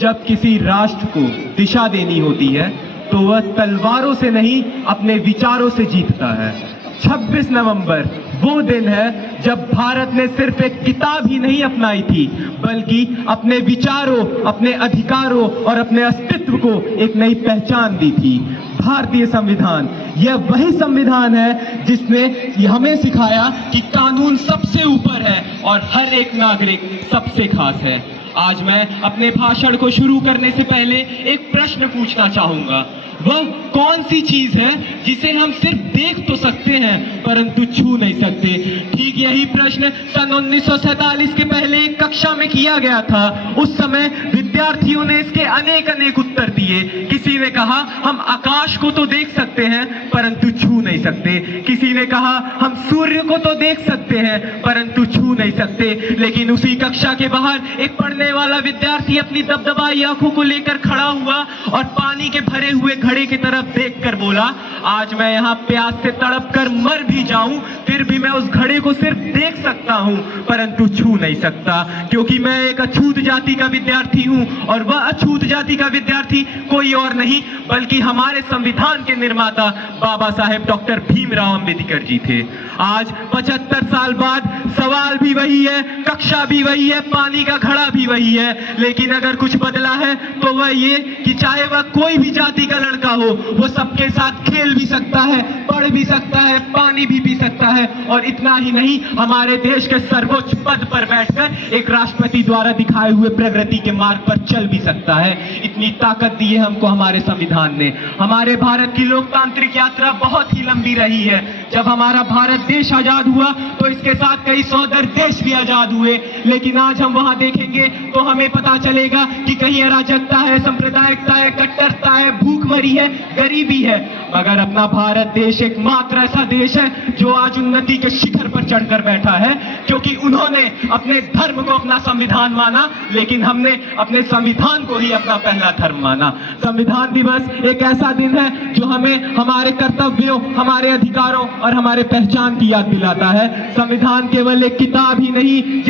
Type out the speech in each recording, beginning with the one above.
जब किसी राष्ट्र को दिशा देनी होती है तो वह तलवारों से नहीं अपने विचारों से जीतता है। 26 नवंबर वो दिन है जब भारत ने सिर्फ एक किताब ही नहीं अपनाई थी, बल्कि अपने विचारों, अपने अधिकारों और अपने अस्तित्व को एक नई पहचान दी थी। भारतीय संविधान यह वही संविधान है जिसने हमें सिखाया कि कानून सबसे ऊपर है और हर एक नागरिक सबसे खास है। आज मैं अपने भाषण को शुरू करने से पहले एक प्रश्न पूछना चाहूंगा। वह कौन सी चीज है जिसे हम सिर्फ देख तो सकते हैं परंतु छू नहीं सकते? ठीक यही प्रश्न सन 1947 के पहले एक कक्षा में किया गया था। उस समय विद्यार्थियों ने इसके अनेक उत्तर दिए। किसी ने कहा हम आकाश को तो देख सकते हैं परंतु छू नहीं सकते। किसी ने कहा हम सूर्य को तो देख सकते हैं परंतु छू नहीं सकते। लेकिन उसी कक्षा के बाहर एक पढ़ने वाला विद्यार्थी अपनी दबदबाई आंखों को लेकर खड़ा हुआ और पानी के भरे हुए घड़े की तरफ देखकर बोला, आज मैं यहाँ प्यास से तड़प कर मर भी जाऊं फिर भी मैं उस घड़े को सिर्फ देख सकता हूं परंतु छू नहीं सकता, क्योंकि मैं एक अछूत जाति का विद्यार्थी हूं और वह अछूत जाति का विद्यार्थी कोई और नहीं बल्कि हमारे संविधान के निर्माता बाबा साहेब डॉक्टर भीमराव अंबेडकर जी थे। आज 75 साल बाद सवाल भी वही है, कक्षा भी वही है, पानी का घड़ा भी वही है, लेकिन अगर कुछ बदला है तो वह ये कि चाहे वह कोई भी जाति का लड़का हो, वो सबके साथ खेल भी सकता है, पढ़ भी सकता है, पानी भी पी सकता है और इतना ही नहीं, हमारे देश के सर्वोच्च पद पर बैठकर एक राष्ट्रपति द्वारा दिखाए हुए प्रगति के मार्ग पर चल भी सकता है। इतनी ताकत दी है हमको हमारे संविधान ने। हमारे भारत की लोकतांत्रिक यात्रा बहुत ही लंबी रही है। जब हमारा भारत देश आजाद हुआ तो इसके साथ कई सौदर देश भी आजाद हुए, लेकिन आज हम वहां देखेंगे तो हमें पता चलेगा कि कहीं अराजकता है, सांप्रदायिकता है, कट्टरता है, भूखमरी है, गरीबी है, मगर अपना भारत देश एकमात्र ऐसा देश है जो आज उन्नति के शिखर पर चढ़कर बैठा है, क्योंकि उन्होंने अपने धर्म को अपना संविधान माना, लेकिन हमने अपने संविधान को ही अपना पहला धर्म माना। संविधान दिवस एक ऐसा दिन है जो हमें हमारे कर्तव्यों, हमारे अधिकारों और हमारे पहचान की याद दिलाता है। संविधान केवल एक किताब ही नहीं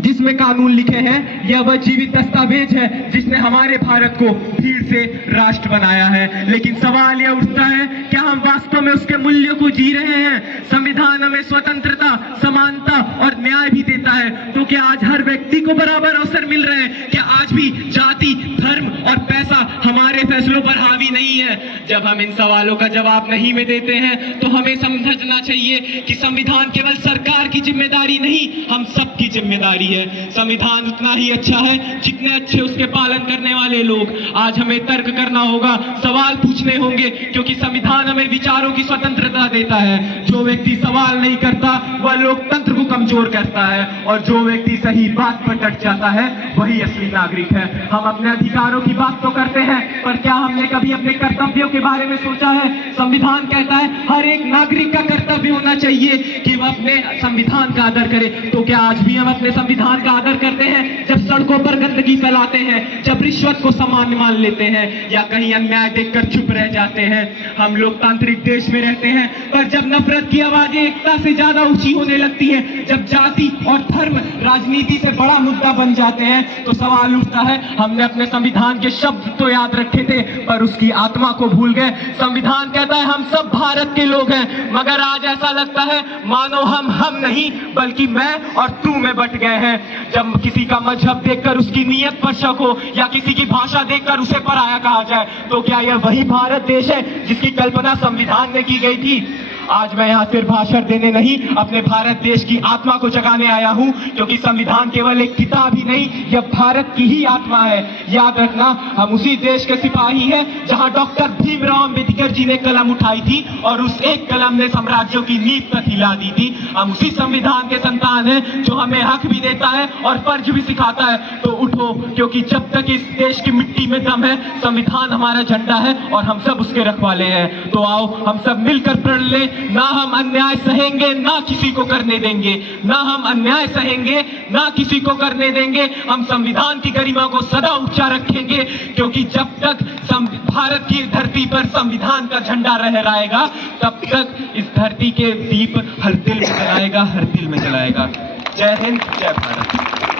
जिसमें कानून लिखे हैं, यह वह जीवित दस्तावेज है जिसने हमारे भारत को भीड़ से राष्ट्र बनाया है। लेकिन सवाल यह उठता है, क्या हम वास्तव में उसके मूल्यों को जी रहे हैं? संविधान हमें स्वतंत्रता, समानता और न्याय भी देता है, तो क्या आज हर व्यक्ति को बराबर अवसर मिल रहे हैं? क्या आज भी जाति, धर्म और पैसा हमारे फैसलों पर हावी नहीं है? जब हम इन सवालों का जवाब नहीं में देते हैं तो हमें समझना चाहिए कि संविधान केवल सरकार की जिम्मेदारी नहीं, हम सबकी जिम्मेदारी है। संविधान उतना ही अच्छा है जितने अच्छे उसके पालन करने वाले लोग। आज हमें तर्क करना होगा, सवाल पूछने होंगे, क्योंकि संविधान हमें विचारों की स्वतंत्रता देता है। जो व्यक्ति सवाल नहीं करता वह लोकतंत्र को कमजोर करता है और जो व्यक्ति सही बात पर डट जाता है वही असली नागरिक है। हम अपने अधिकारों की बात तो करते हैं, पर क्या हमने कभी अपने कर्तव्यों के बारे में सोचा है? संविधान कहता है हर एक नागरिक का कर्तव्य होना चाहिए कि वह अपने संविधान का आदर करे। तो क्या आज भी हम अपने संविधान का आदर करते हैं जब सड़कों पर गंदगी फैलाते हैं, जब रिश्वत को सामान्य मान लेते हैं या कहीं अन्याय देखकर चुप रह जाते हैं? हम लोकतांत्रिक देश में रहते हैं, पर जब नफरत की आवाजें एकता से ज्यादा ऊंची होने लगती हैं, जब जाति और धर्म राजनीति से बड़ा मुद्दा बन जाते हैं, तो सवाल उठता है, हमने अपने संविधान के शब्द तो याद रखे थे पर उसकी आत्मा को भूल गए। संविधान कहता है हम सब भारत के लोग हैं, मगर आज ऐसा लगता है मानो हम नहीं बल्कि मैं और तू में बट गए हैं। जब किसी का मजहब देखकर उसकी नीयत पर शक हो या किसी की भाषा देखकर उसे पराया कहा जाए, तो क्या यह वही भारत देश है जिसकी कल्पना संविधान में की गई थी? आज मैं यहाँ सिर्फ भाषण देने नहीं, अपने भारत देश की आत्मा को जगाने आया हूँ, क्योंकि संविधान केवल एक किताब ही नहीं, यह भारत की ही आत्मा है। याद रखना, हम उसी देश के सिपाही हैं जहाँ डॉक्टर भीमराव अंबेडकर जी ने कलम उठाई थी और उस एक कलम ने साम्राज्यों की नींव तक हिला दी थी। हम उसी संविधान के संतान हैं जो हमें हक भी देता है और फर्ज भी सिखाता है। तो उठो, क्योंकि जब तक इस देश की मिट्टी में दम है, संविधान हमारा झंडा है और हम सब उसके रखवाले हैं। तो आओ हम सब मिलकर प्रण लें, ना हम अन्याय सहेंगे, ना किसी को करने देंगे। ना हम अन्याय सहेंगे, ना किसी को करने देंगे। हम संविधान की गरिमा को सदा ऊंचा रखेंगे, क्योंकि जब तक भारत की धरती पर संविधान का झंडा लहराएगा, तब तक इस धरती के दीप हर दिल में जलाएगा, हर दिल में जलाएगा। जय हिंद, जय भारत।